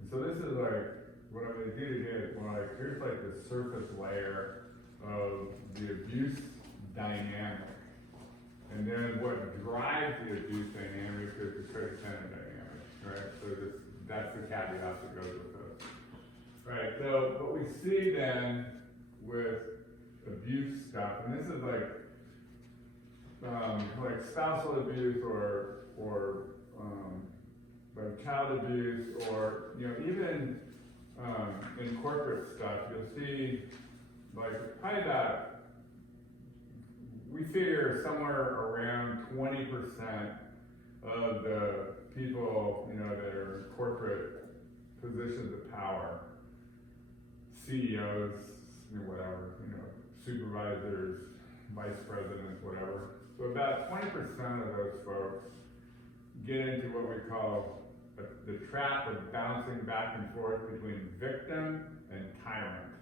And so this is like, what I'm gonna do today is more like, here's like the surface layer of the abuse dynamic. And then what drives the abuse dynamic is the codependent dynamic, right? So that's the caveat that goes with this. Right, so what we see then with abuse stuff, and this is like spousal abuse or like child abuse, or even in corporate stuff, you'll see like probably about, we figure somewhere around 20% of the people that are in corporate positions of power, CEOs, whatever, supervisors, vice presidents, whatever. So about 20% of those folks get into what we call the trap of bouncing back and forth between victim and tyrant.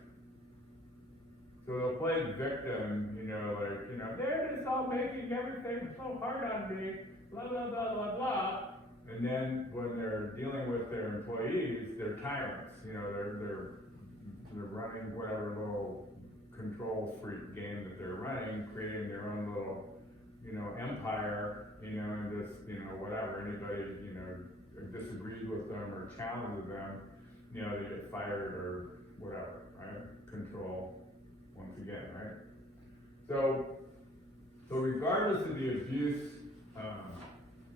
So they'll play victim, they're just all making everything so hard on me, blah, blah, blah, blah, blah. And then when they're dealing with their employees, they're tyrants. They're running whatever little control freak game that they're running, creating their own little, empire, and just, whatever, anybody, disagrees with them or challenges them, they get fired or whatever, right? Control, once again, right? So regardless of the abuse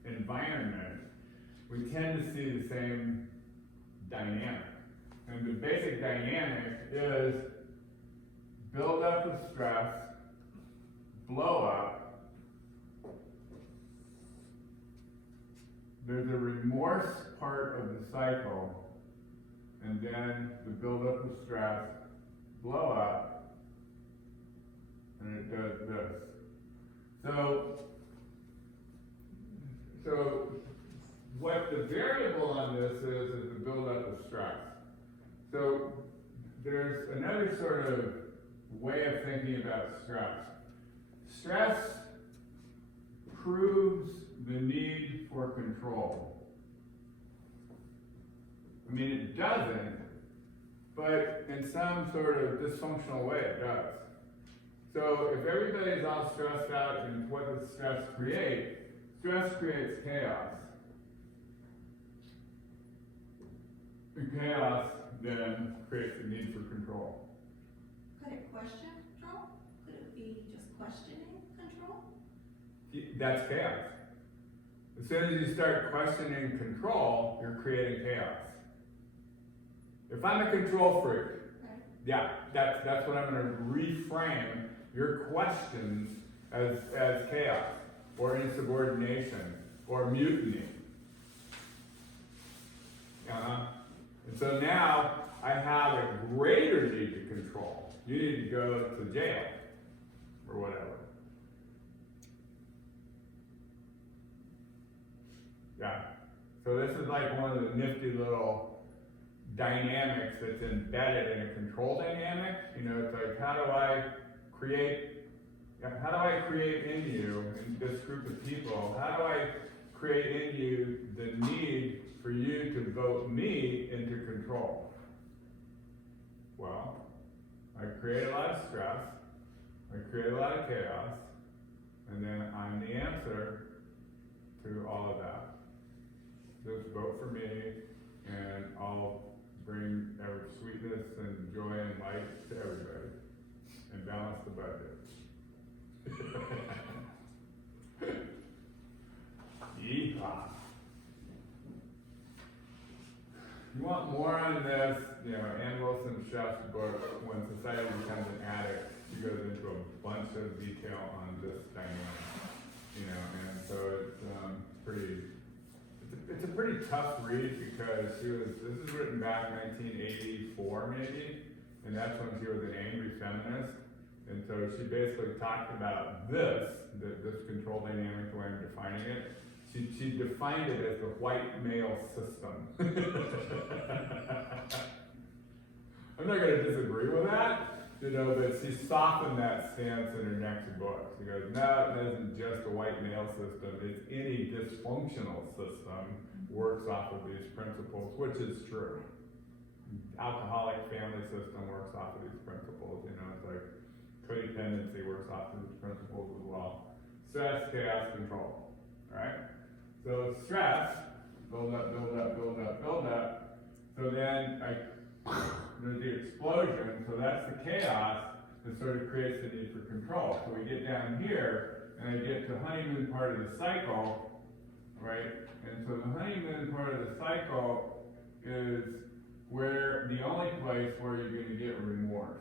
environment, we tend to see the same dynamic. And the basic dynamic is build up of stress, blow up. There's a remorse part of the cycle, and then the build up of stress, blow up, and it does this. So what the variable on this is the build up of stress. So there's another sort of way of thinking about stress. Stress proves the need for control. I mean, it doesn't, but in some sort of dysfunctional way it does. So if everybody's all stressed out, and what does stress create? Stress creates chaos. And chaos then creates the need for control. Could it question control? Could it be just questioning control? That's chaos. As soon as you start questioning control, you're creating chaos. If I'm a control freak, right. Yeah, that's what I'm going to reframe your questions as chaos, or insubordination, or mutiny. And so now I have a greater need to control. You need to go to jail, or whatever. Yeah. So this is like one of the nifty little dynamics that's embedded in a control dynamic. It's like, how do I create in you, in this group of people, how do I create in you the need for you to vote me into control? Well, I create a lot of stress, I create a lot of chaos, and then I'm the answer to all of that. Just vote for me, and I'll bring sweetness and joy and light to everybody, and balance the budget. Yeehaw. You want more on this? Ann Wilson Chef's book, When Society Becomes an Addict, she goes into a bunch of detail on this dynamic. And so it's a pretty tough read, because this is written back in 1984 maybe, and that's when she was an angry feminist. And so she basically talked about this control dynamic, the way I'm defining it. She defined it as the white male system. I'm not going to disagree with that, but she softened that stance in her next book. She goes, no, it isn't just a white male system, it's any dysfunctional system works off of these principles, which is true. Alcoholic family system works off of these principles, you know, it's like codependency works off of these principles as well. Stress, chaos, control, right? So stress, build up, build up, build up, build up. So then there's the explosion, so that's the chaos that sort of creates the need for control. So we get down here, and I get to honeymoon part of the cycle, right? And so the honeymoon part of the cycle is where the only place where you're going to get remorse.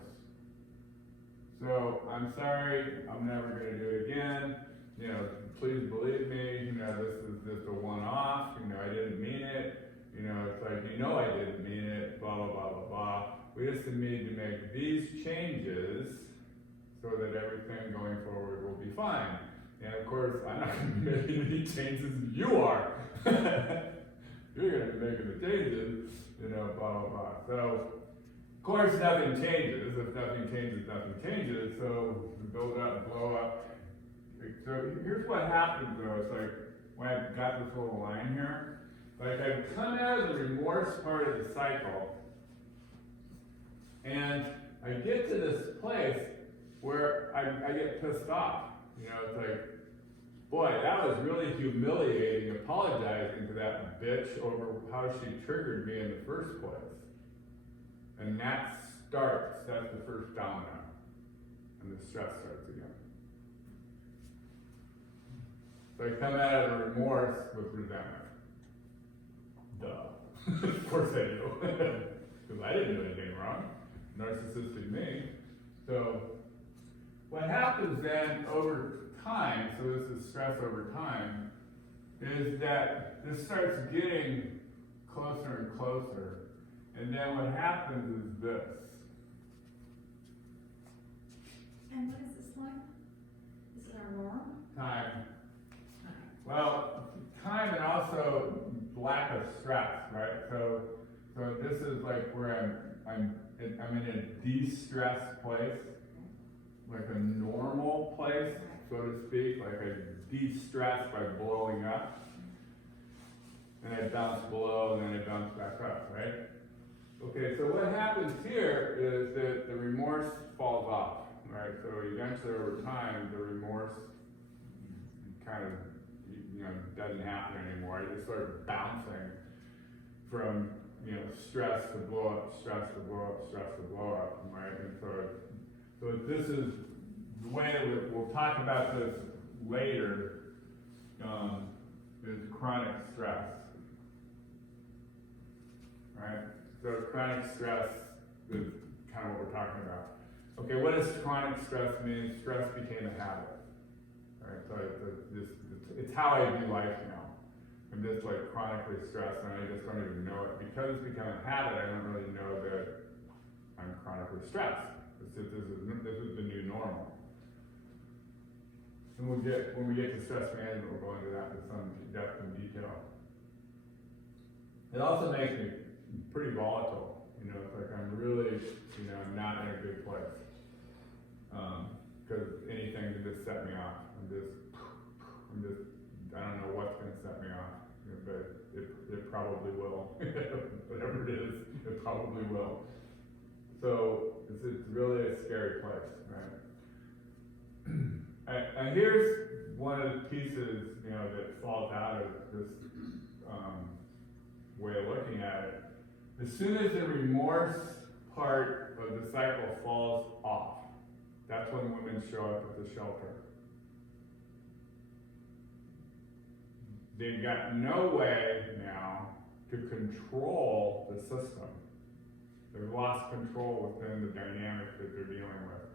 So I'm sorry, I'm never going to do it again. You know, please believe me. You know, this is just a one-off. You know, I didn't mean it. You know, it's like, you know, I didn't mean it. Blah blah blah blah blah. We just need to make these changes so that everything going forward will be fine. And of course, I'm not going to be making any changes. You are. You're going to be making the changes. You know, blah blah blah. So, of course, nothing changes. If nothing changes, nothing changes. So, build up, blow up. So here's what happens though. It's like when I've got this little line here, like I've come out of the remorse part of the cycle, and I get to this place where I get pissed off. You know, it's like, boy, that was really humiliating, apologizing to that bitch over how she triggered me in the first place. And that's the first domino. And the stress starts again. So I come out of the remorse with resentment. Duh. Of course I do. Because I didn't do anything wrong. Narcissistic me. So what happens then over time, so this is stress over time, is that this starts getting closer and closer. And then what happens is this. And what is this one? This is our norm? Time. Well, time and also lack of stress, right? So this is like where I'm in a de-stressed place, like a normal place, so to speak, like I de-stress by blowing up, and I bounce below, and then I bounce back up, right? Okay, so what happens here is that the remorse falls off, right? So eventually over time, the remorse kind of, you know, doesn't happen anymore. I just start bouncing from, you know, stress to blow up, stress to blow up, stress to blow up, right? And so this is the way that we'll talk about this later, is chronic stress, right? So chronic stress is kind of what we're talking about. Okay, what does chronic stress mean? Stress became a habit, right? So it's how I do life now. I'm just like chronically stressed, and I just don't even know it. Because it's become a habit, I don't really know that I'm chronically stressed. This is the new normal. And when we get to stress management, we'll go into that in some depth and detail. It also makes me pretty volatile. You know, it's like I'm really, you know, not in a good place. Because anything can just set me off. I don't know what's going to set me off, but it probably will. Whatever it is, it probably will. So it's really a scary place, right? And here's one of the pieces, you know, that falls out of this way of looking at it. As soon as the remorse part of the cycle falls off, that's when women show up at the shelter. They've got no way now to control the system. They've lost control within the dynamic that they're dealing with.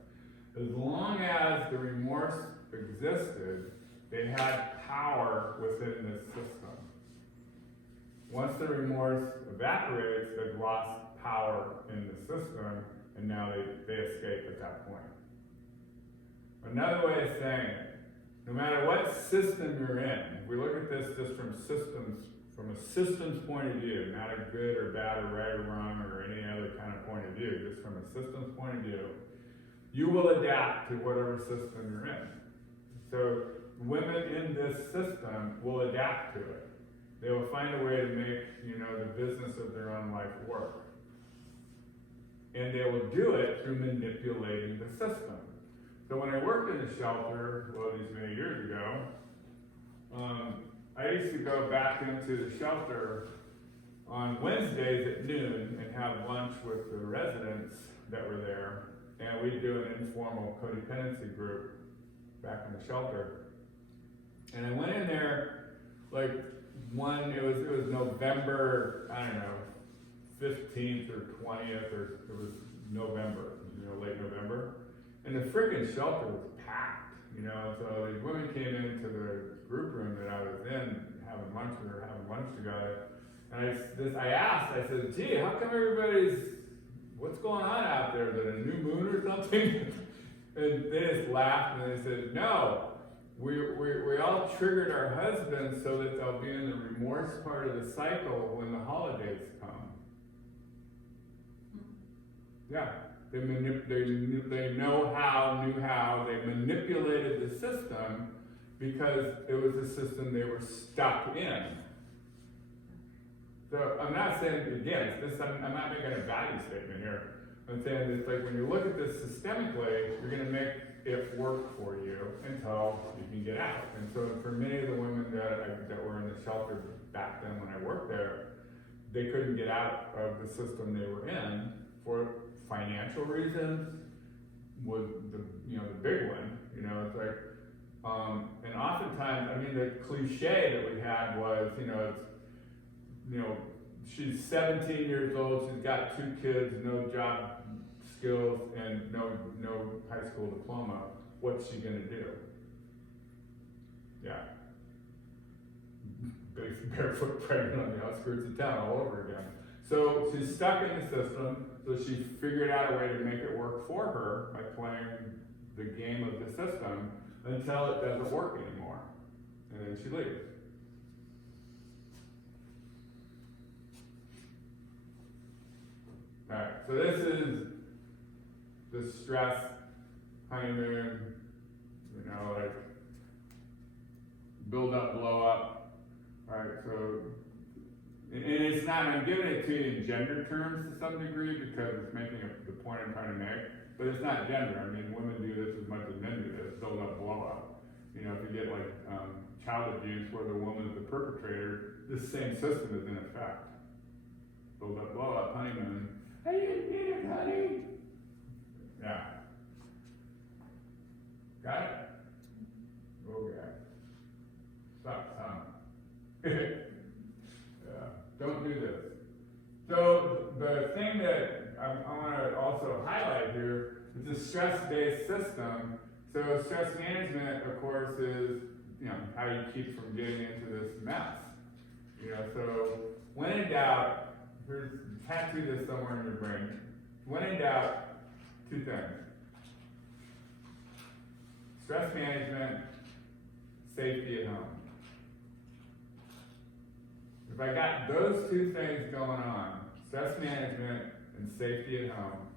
As long as the remorse existed, they had power within this system. Once the remorse evaporates, they've lost power in the system, and now they escape at that point. Another way of saying it, no matter what system you're in, if we look at this just from a systems point of view, not a good or bad or right or wrong or any other kind of point of view, just from a systems point of view, you will adapt to whatever system you're in. So women in this system will adapt to it. They will find a way to make, the business of their own life work. And they will do it through manipulating the system. So when I worked in a shelter, these many years ago, I used to go back into the shelter on Wednesdays at noon and have lunch with the residents that were there, and we'd do an informal codependency group back in the shelter. And I went in there, it was November, 15th or 20th, or it was November, late November. And the freaking shelter was packed, so these women came into the group room that I was in, having lunch together. And I asked, I said, gee, how come what's going on out there? Is it a new moon or something? And they just laughed and they said, no, we all triggered our husbands so that they'll be in the remorse part of the cycle when the holidays come. Yeah, they knew how, they manipulated the system because it was a system they were stuck in. So I'm not saying against this, I'm not making a value statement here. I'm saying it's like when you look at this systemically, you're gonna make it work for you until you can get out. And so for many of the women that were in the shelter back then when I worked there, they couldn't get out of the system they were in for financial reasons was the big one. It's like, and oftentimes, the cliche that we had was, she's 17 years old, she's got 2 kids, no job skills, and no high school diploma. What's she gonna do? Yeah. Barefoot pregnant on the outskirts of town all over again. So she's stuck in the system, so she figured out a way to make it work for her by playing the game of the system until it doesn't work anymore. And then she leaves. Alright, so this is the stress honeymoon, build up, blow up. Alright, so, and it's not, I'm giving it to you in gender terms to some degree because it's making the point I'm trying to make, but it's not gender. Women do this as much as men do this, build up, blow up. If you get child abuse where the woman is the perpetrator, this same system is in effect. Build up, blow up, honeymoon. I didn't need it, honey. Yeah. Got it? Okay. Sucks, huh? Yeah. Don't do this. So the thing that I want to also highlight here is a stress-based system. So stress management, of course, is how you keep from getting into this mess. So when in doubt, tattoo this somewhere in your brain. When in doubt, 2 things. Stress management, safety at home. If I got those 2 things going on, stress management and safety at home,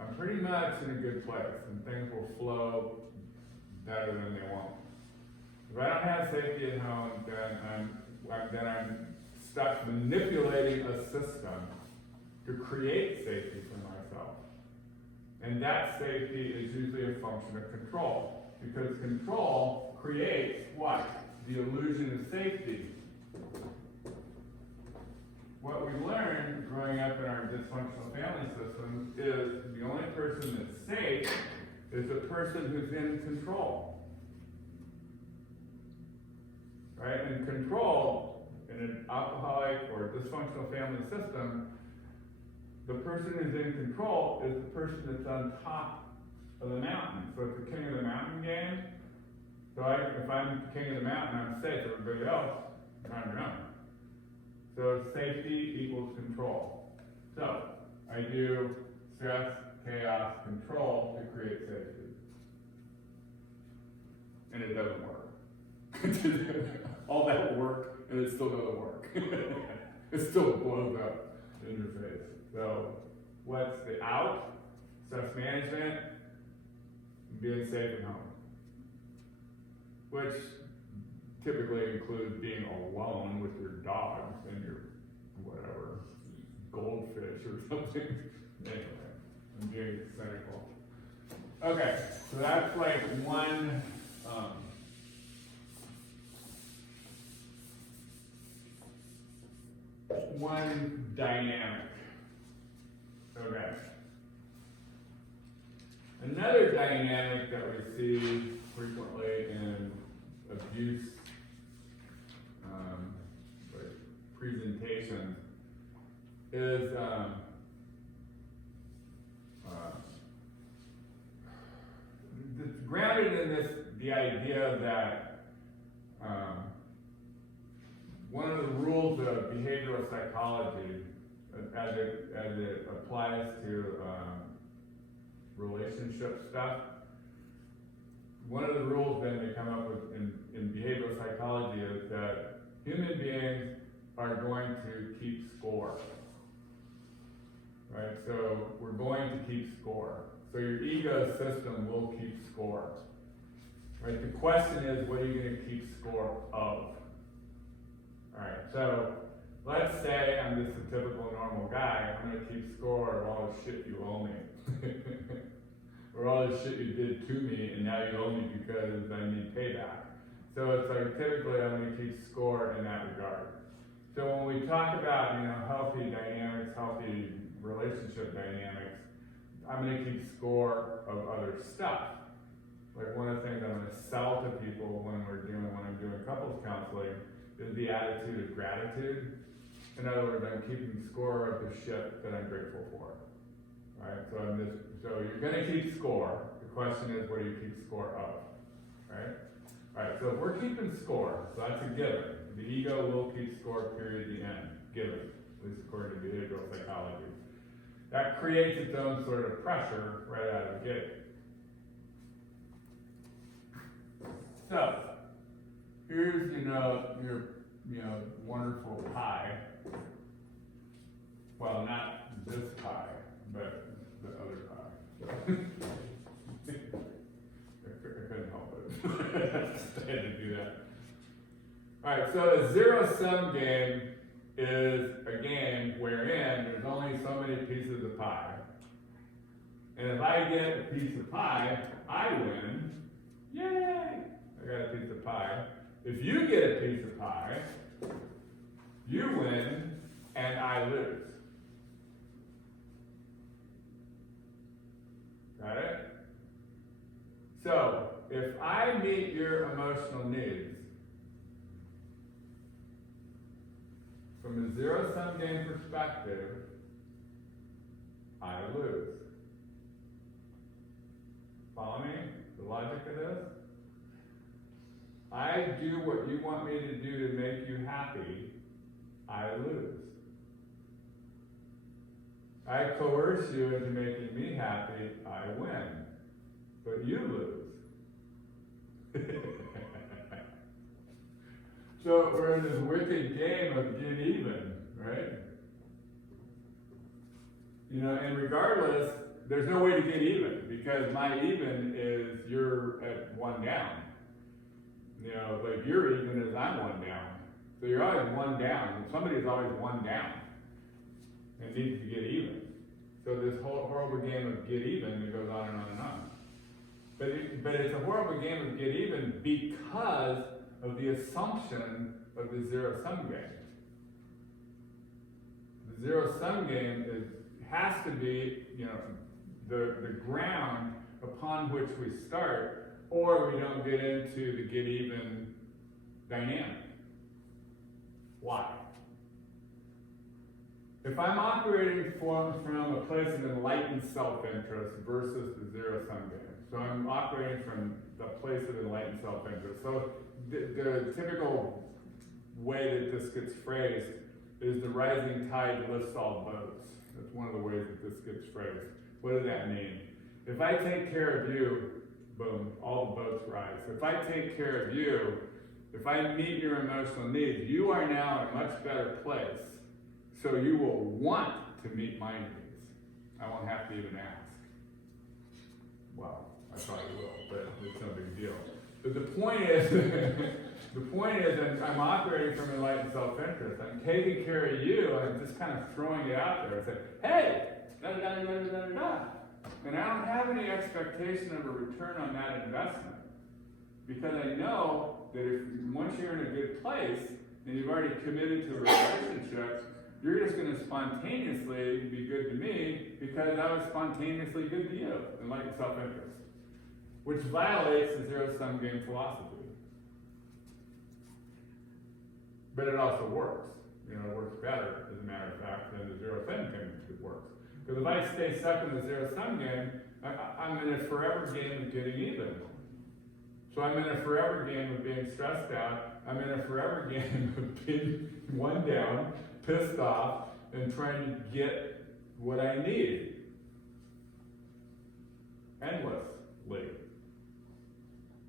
I'm pretty much in a good place and things will flow better than they won't. If I don't have safety at home, then I'm stuck manipulating a system to create safety for myself. And that safety is usually a function of control, because control creates what? The illusion of safety. What we learned growing up in our dysfunctional family systems is the only person that's safe is the person who's in control. Right? And control in an alcoholic or dysfunctional family system, the person who's in control is the person that's on top of the mountain. So it's the king of the mountain game. So if I'm king of the mountain, I'm safe. Everybody else is on your own. So safety equals control. So I do stress, chaos, control to create safety. And it doesn't work. All that work, and it still doesn't work. It still blows up in your face. So what's the out? Stress management, being safe at home. Which typically includes being alone with your dogs and your whatever, goldfish or something. Anyway, I'm being cynical. Okay, so that's like one dynamic. Okay. Another dynamic that we see frequently in abuse like presentation is it's grounded in the idea that one of the rules of behavioral psychology, as it applies to relationship stuff, one of the rules then they come up with in behavioral psychology is that human beings are going to keep score. Right? So we're going to keep score. So your ego system will keep score. Right? The question is, what are you going to keep score of? Alright, so let's say I'm just a typical normal guy. I'm going to keep score of all the shit you owe me. Or all the shit you did to me and now you owe me because I need payback. So it's like typically I'm going to keep score in that regard. So when we talk about, healthy dynamics, healthy relationship dynamics, I'm going to keep score of other stuff. Like one of the things I'm going to sell to people when I'm doing couples counseling is the attitude of gratitude. In other words, I'm keeping score of the shit that I'm grateful for. Right? So you're going to keep score. The question is, what do you keep score of? Right? Alright, so if we're keeping score, so that's a given. The ego will keep score, period, the end. Given, at least according to behavioral psychology. That creates its own sort of pressure right out of the gate. So, here's, your wonderful pie. Well, not this pie, but the other pie. I couldn't help it. I had to do that. Alright, so a zero-sum game is a game wherein there's only so many pieces of pie. And if I get a piece of pie, I win. Yay! I got a piece of pie. If you get a piece of pie, you win and I lose. Got it? So, if I meet your emotional needs, from a zero-sum game perspective, I lose. Follow me? The logic of this? I do what you want me to do to make you happy, I lose. I coerce you into making me happy, I win. But you lose. So we're in this wicked game of get even, right? And regardless, there's no way to get even, because my even is you're at one down. Like your even is I'm one down. So you're always one down. Somebody's always one down. And needs to get even. So this whole horrible game of get even, it goes on and on and on. But it's a horrible game of get even because of the assumption of the zero-sum game. The zero-sum game has to be, the ground upon which we start, or we don't get into the get even dynamic. Why? If I'm operating from a place of enlightened self-interest versus the zero-sum game, so I'm operating from the place of enlightened self-interest. So the typical way that this gets phrased is the rising tide lifts all boats. That's one of the ways that this gets phrased. What does that mean? If I take care of you, boom, all the boats rise. If I take care of you, if I meet your emotional needs, you are now in a much better place. So you will want to meet my needs. I won't have to even ask. Well, I probably will, but it's no big deal. But the point is, The point is, I'm operating from enlightened self-interest. I'm taking care of you, and I'm just kind of throwing it out there and saying, hey, da da da da da da da. And I don't have any expectation of a return on that investment. Because I know that if once you're in a good place, and you've already committed to a relationship, you're just going to spontaneously be good to me because I was spontaneously good to you, enlightened self-interest. Which violates the zero-sum game philosophy. But it also works. You know, it works better, as a matter of fact, than the zero-sum game works. Because if I stay stuck in the zero-sum game, I'm in a forever game of getting even. So I'm in a forever game of being stressed out. I'm in a forever game of being one down, pissed off, and trying to get what I need. Endlessly.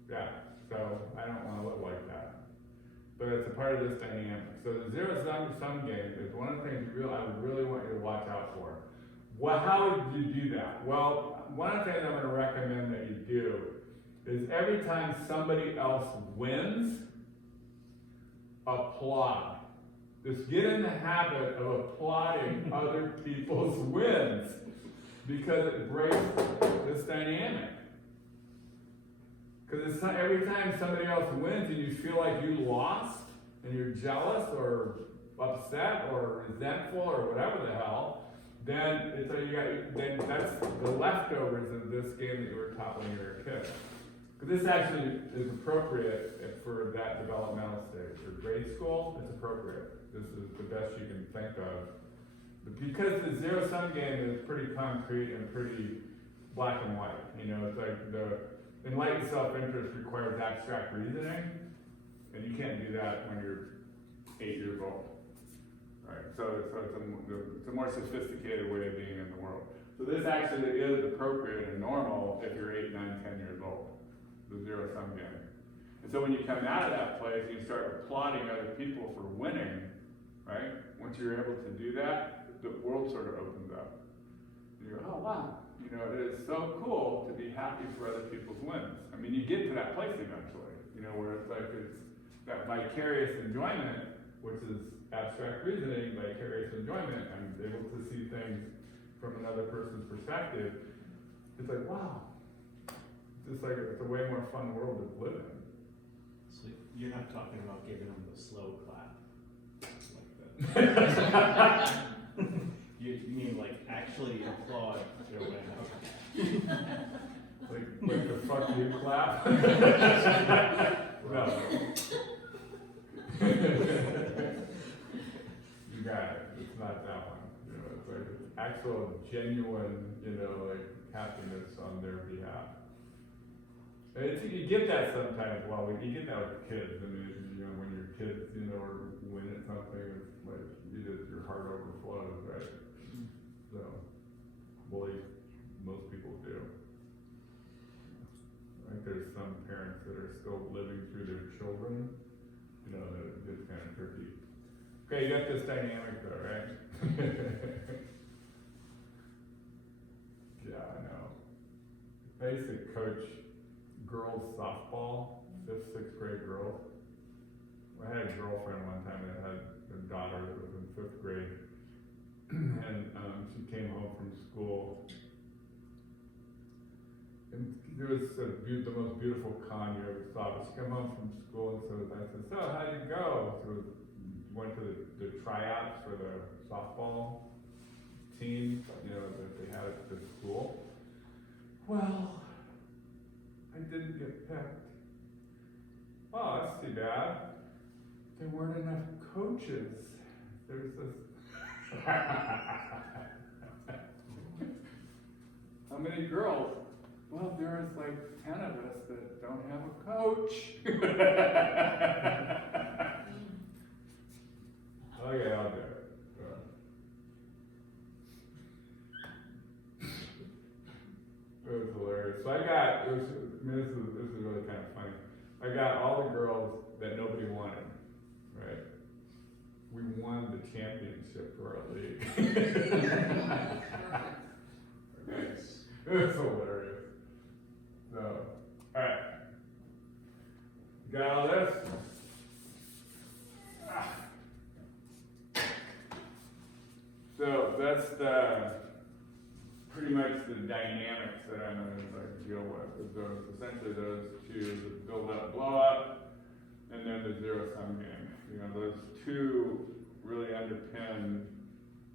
Yeah, so I don't want to live like that. But it's a part of this dynamic. So the zero-sum game is one of the things I would really want you to watch out for. Well, how would you do that? Well, one of the things I'm going to recommend that you do is every time somebody else wins, applaud. Just get in the habit of applauding other people's wins because it breaks this dynamic. Because every time somebody else wins and you feel like you lost and you're jealous or upset or resentful or whatever the hell, then then that's the leftovers of this game that you were taught when you were a kid. Because this actually is appropriate for that developmental stage. For grade school, it's appropriate. This is the best you can think of. But because the zero-sum game is pretty concrete and pretty black and white. You know, it's like the enlightened self-interest requires abstract reasoning, and you can't do that when you're 8 years old. Right? So it's a more sophisticated way of being in the world. So this actually is appropriate and normal if you're 8, 9, 10 years old. The zero-sum game. And so when you come out of that place and you start applauding other people for winning, right? Once you're able to do that, the world sort of opens up. And you go, oh wow, you know, it is so cool to be happy for other people's wins. I mean, you get to that place eventually, you know, where it's like it's that vicarious enjoyment, which is abstract reasoning, vicarious enjoyment. I'm able to see things from another person's perspective. It's like, wow. It's like it's a way more fun world to live in. So you're not talking about giving them the slow clap like that. you mean like actually applaud their win? like the fuck you clap? No. You got it. It's not that one. You know, it's like actual genuine, you know, like happiness on their behalf. You get that sometimes. Well, you get that with kids. I mean, you know, when your kids, you know, are winning something, it's like your heart overflows, right? So, well, at least most people do. I think there's some parents that are still living through their children. You know, that it gets kind of tricky. Okay, you got this dynamic though, right? Yeah, I know. I used to coach girls softball, 5th, 6th grade girls. I had a girlfriend one time that had a daughter that was in 5th grade, and she came home from school, and there was the most beautiful con you ever saw. But she came home from school, and so I said, "So how'd you go?" So went to the tryouts for the softball team, you know, that they had at the school. Well, I didn't get picked. Oh, that's too bad. There weren't enough coaches. There's this. How many girls? Well, there's like 10 of us that don't have a coach. Okay, I'll do it. It was hilarious. So this is really kind of funny. I got all the girls that nobody wanted, right? We won the championship for our league. Okay. It was hilarious. So, alright. Got all this? that's the, pretty much the dynamics that I'm gonna like deal with, is those, essentially those two, the build up, blow up, and then the zero sum game. You know, those two really underpin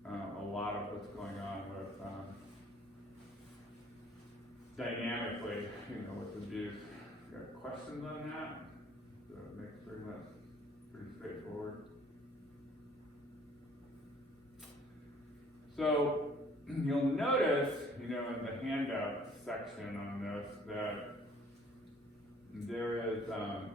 a lot of what's going on with dynamically, you know, with abuse. Got questions on that? So it makes pretty much pretty straightforward. So you'll notice, you know, in the handout section on this that there is a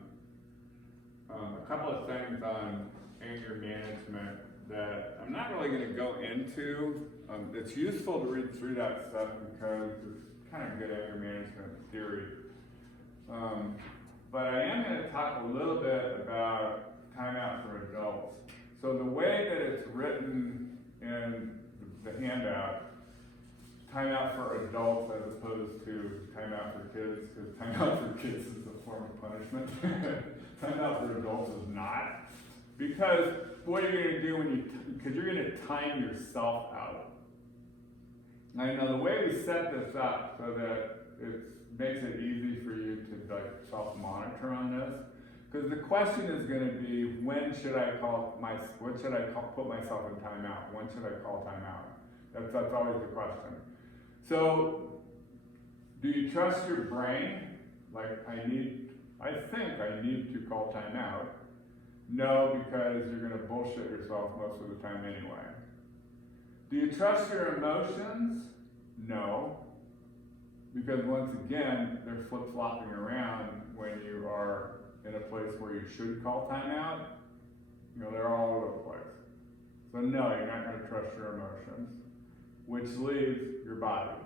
couple of things on anger management that I'm not really going to go into. It's useful to read through that stuff because it's kind of good anger management theory. But I am going to talk a little bit about timeout for adults. So the way that it's written in the handout, timeout for adults as opposed to timeout for kids, because timeout for kids is a form of punishment. Timeout for adults is not. Because what you're going to do when because you're going to time yourself out. Now, you know, the way we set this up so that it makes it easy for you to like self-monitor on this, because the question is going to be, when should I put myself in timeout? When should I call timeout? That's always the question. So, do you trust your brain? Like, I think I need to call timeout. No, because you're going to bullshit yourself most of the time anyway. Do you trust your emotions? No, because once again, they're flip-flopping around when you are in a place where you should call timeout. You know, they're all over the place. So no, you're not going to trust your emotions, which leaves your body.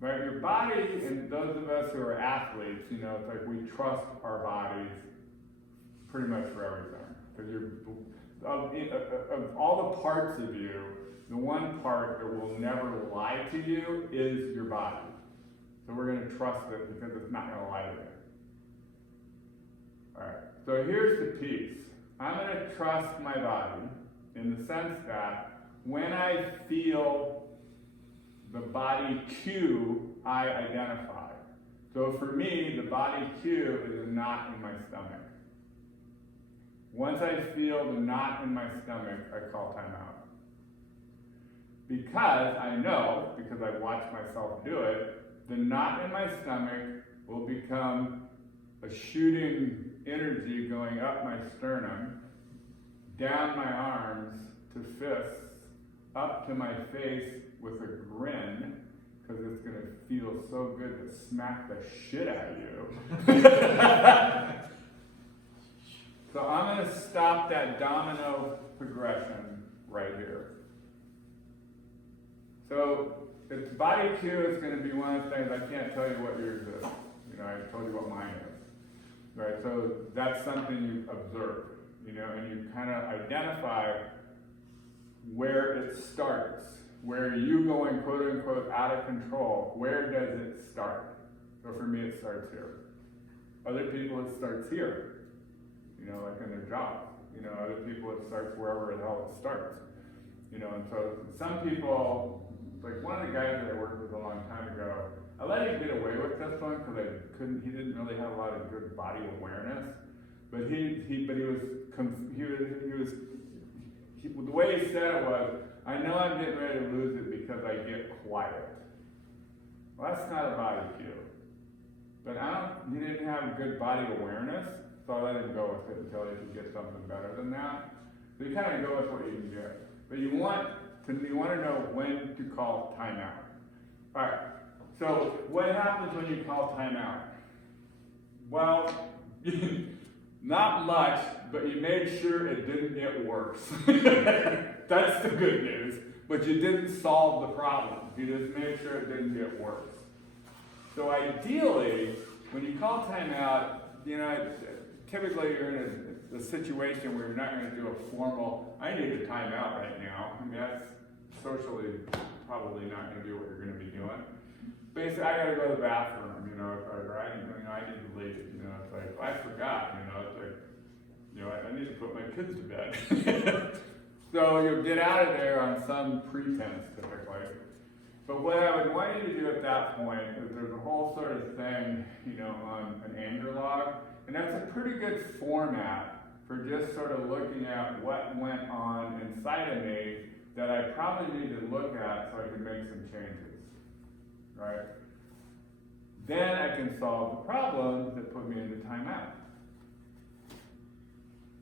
Right? Your body, and those of us who are athletes, you know, it's like we trust our bodies pretty much for everything. Because of all the parts of you, the one part that will never lie to you is your body. So we're going to trust it because it's not going to lie to you. All right, so here's the piece. I'm going to trust my body in the sense that when I feel the body cue, I identify. So for me, the body cue is a knot in my stomach. Once I feel the knot in my stomach, I call timeout. Because I know, because I watch myself do it, the knot in my stomach will become a shooting energy going up my sternum, down my arms to fists, up to my face with a grin, because it's going to feel so good to smack the shit out of you. So I'm going to stop that domino progression right here. So it's body cue is going to be one of the things. I can't tell you what yours is. You know, I told you what mine is. Right, so that's something you observe, you know, and you kind of identify where it starts, where you going quote unquote out of control, where does it start? So for me it starts here. Other people it starts here, you know, like in their job. You know, other people it starts wherever the hell it starts. You know, and so some people, like one of the guys that I worked with a long time ago, I let him get away with this one because he didn't really have a lot of good body awareness. But the way he said it was, I know I'm getting ready to lose it because I get quiet. Well, that's not a body cue. But he didn't have good body awareness, so I let him go with it until he could get something better than that. So you kind of go with what you can get. But you want to know when to call timeout. All right. So what happens when you call timeout? Well, not much, but you made sure it didn't get worse. That's the good news. But you didn't solve the problem. You just made sure it didn't get worse. So ideally, when you call timeout, you know, typically you're in a situation where you're not going to do a formal, I need a timeout right now. I mean, that's socially probably not going to be what you're going to be doing. Basically, I gotta go to the bathroom, you know, or I need to leave, you know, it's like, I forgot, you know, it's like, you know, I need to put my kids to bed. So you'll get out of there on some pretense typically. But what I would want you to do at that point is there's a whole sort of thing, you know, on an anger log, and that's a pretty good format for just sort of looking at what went on inside of me that I probably need to look at so I can make some changes, right? Then I can solve the problems that put me into timeout.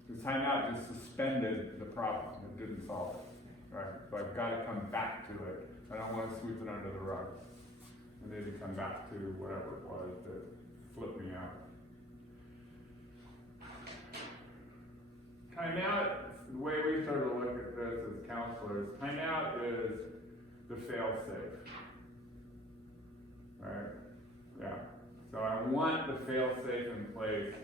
Because timeout just suspended the problem, it didn't solve it, right? So I've got to come back to it. I don't want to sweep it under the rug. I need to come back to whatever it was that flipped me out. Timeout, the way we sort of look at this as counselors, timeout is the fail-safe. Right? Yeah. So I want the fail-safe in place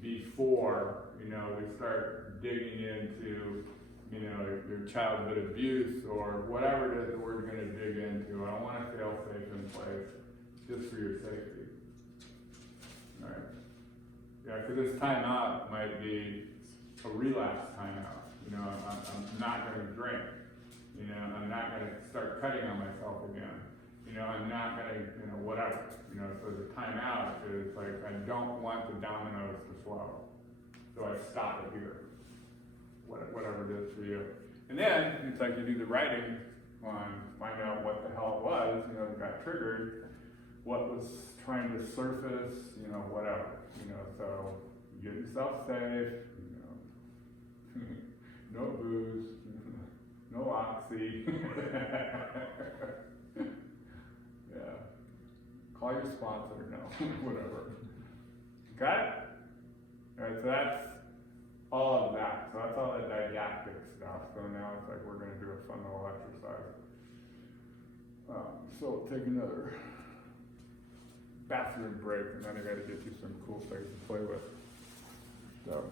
before, you know, we start digging into, you know, your childhood abuse or whatever it is that we're going to dig into. I want a fail-safe in place just for your safety. All right? Yeah, because this timeout might be a relapse timeout. You know, I'm not going to drink. You know, I'm not going to start cutting on myself again. You know, I'm not going to, you know, whatever. You know, so the timeout is like, I don't want the dominoes to flow. So I stop it here. Whatever it is for you. And then, it's like you do the writing on, find out what the hell it was, you know, that got triggered, what was trying to surface, you know, whatever. You know, so you get yourself safe, you know, no booze, no oxy. Yeah. Call your sponsor, no, whatever. Got it? Alright, so that's all of that. So that's all the didactic stuff. So now it's like we're going to do a fun little exercise. So we'll take another bathroom break, and then I got to get you some cool things to play with. So.